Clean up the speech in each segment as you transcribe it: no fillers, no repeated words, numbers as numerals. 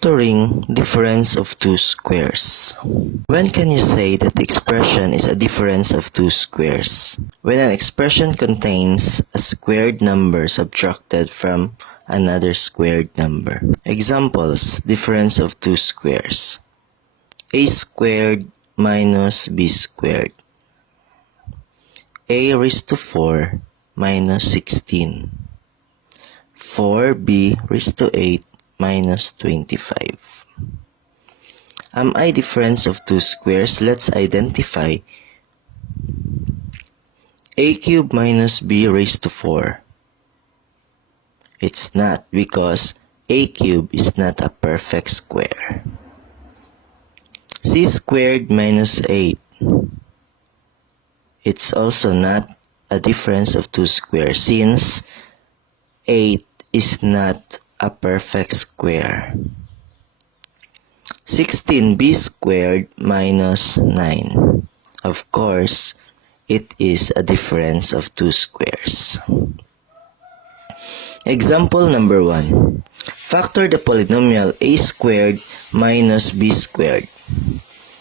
Factoring difference of two squares. When can you say that the expression is a difference of two squares? When an expression contains a squared number subtracted from another squared number. Examples, difference of two squares. A squared minus b squared. A raised to 4 minus 16. 4b raised to 8 minus 25. Am I difference of two squares? Let's identify. A cubed minus b raised to 4. It's not, because a cubed is not a perfect square. C squared minus 8. It's also not a difference of two squares, since 8 is not a perfect square. 16b squared minus 9. Of course, it is a difference of two squares. Example number 1. Factor the polynomial a squared minus b squared.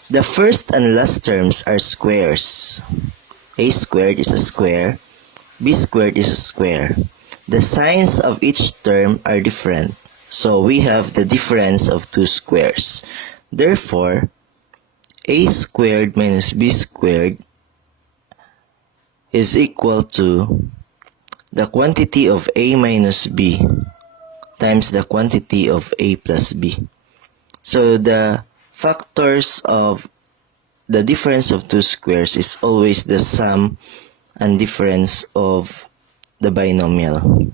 The first and last terms are squares. A squared is a square, b squared is a square. The signs of each term are different, so we have the difference of two squares. Therefore, a squared minus b squared is equal to the quantity of a minus b times the quantity of a plus b. So the factors of the difference of two squares is always the sum and difference of the binomial.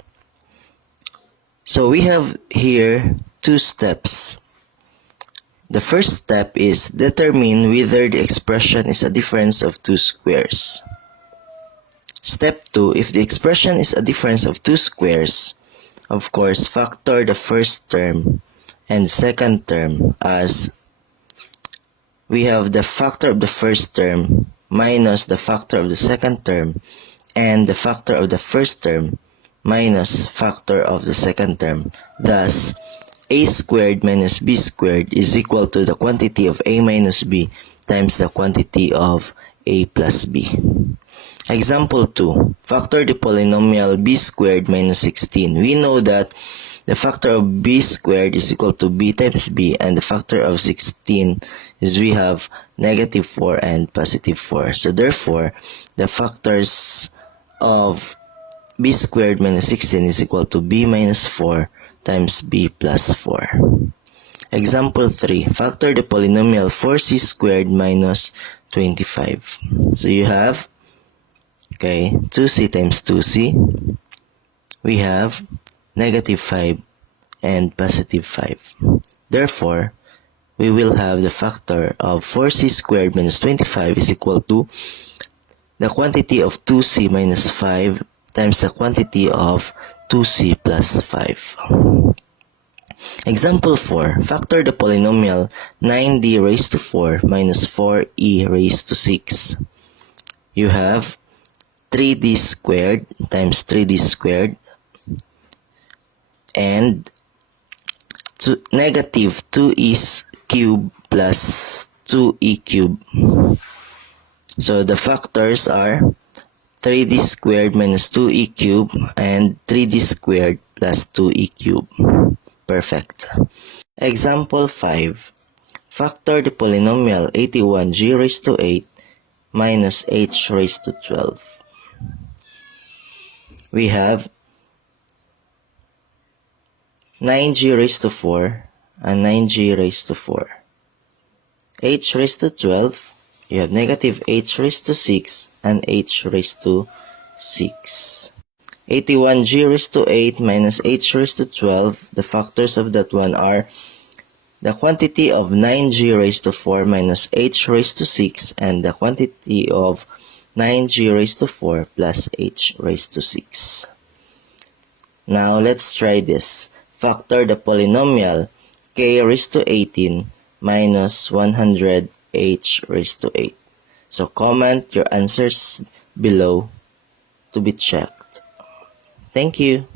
So we have here two steps. The first step is determine whether the expression is a difference of two squares. Step 2, if the expression is a difference of two squares, of course, factor the first term and second term, as we have the factor of the first term minus the factor of the second term and the factor of the first term minus factor of the second term. Thus, a squared minus b squared is equal to the quantity of a minus b times the quantity of a plus b. Example 2. Factor the polynomial b squared minus 16. We know that the factor of b squared is equal to b times b, and the factor of 16 is we have negative 4 and positive 4. So therefore, the factors of b squared minus 16 is equal to b minus 4 times b plus 4. Example 3. Factor the polynomial 4c squared minus 25. So you have 2c times 2c. We have negative 5 and positive 5. Therefore, we will have the factor of 4c squared minus 25 is equal to the quantity of 2c minus 5 times the quantity of 2c plus 5. Example 4. Factor the polynomial 9d raised to 4 minus 4e raised to 6. You have 3d squared times 3d squared and negative 2e cubed plus 2e cubed. So the factors are 3d squared minus 2e cubed and 3d squared plus 2e cubed. Perfect. Example 5. Factor the polynomial 81g raised to 8 minus h raised to 12. We have 9g raised to 4 and 9g raised to 4. H raised to 12, you have negative h raised to 6 and h raised to 6. 81g raised to 8 minus h raised to 12, the factors of that one are the quantity of 9g raised to 4 minus h raised to 6 and the quantity of 9g raised to 4 plus h raised to 6. Now let's try this. Factor the polynomial k raised to 18 minus 100 h raised to 8. So comment your answers below to be checked. Thank you.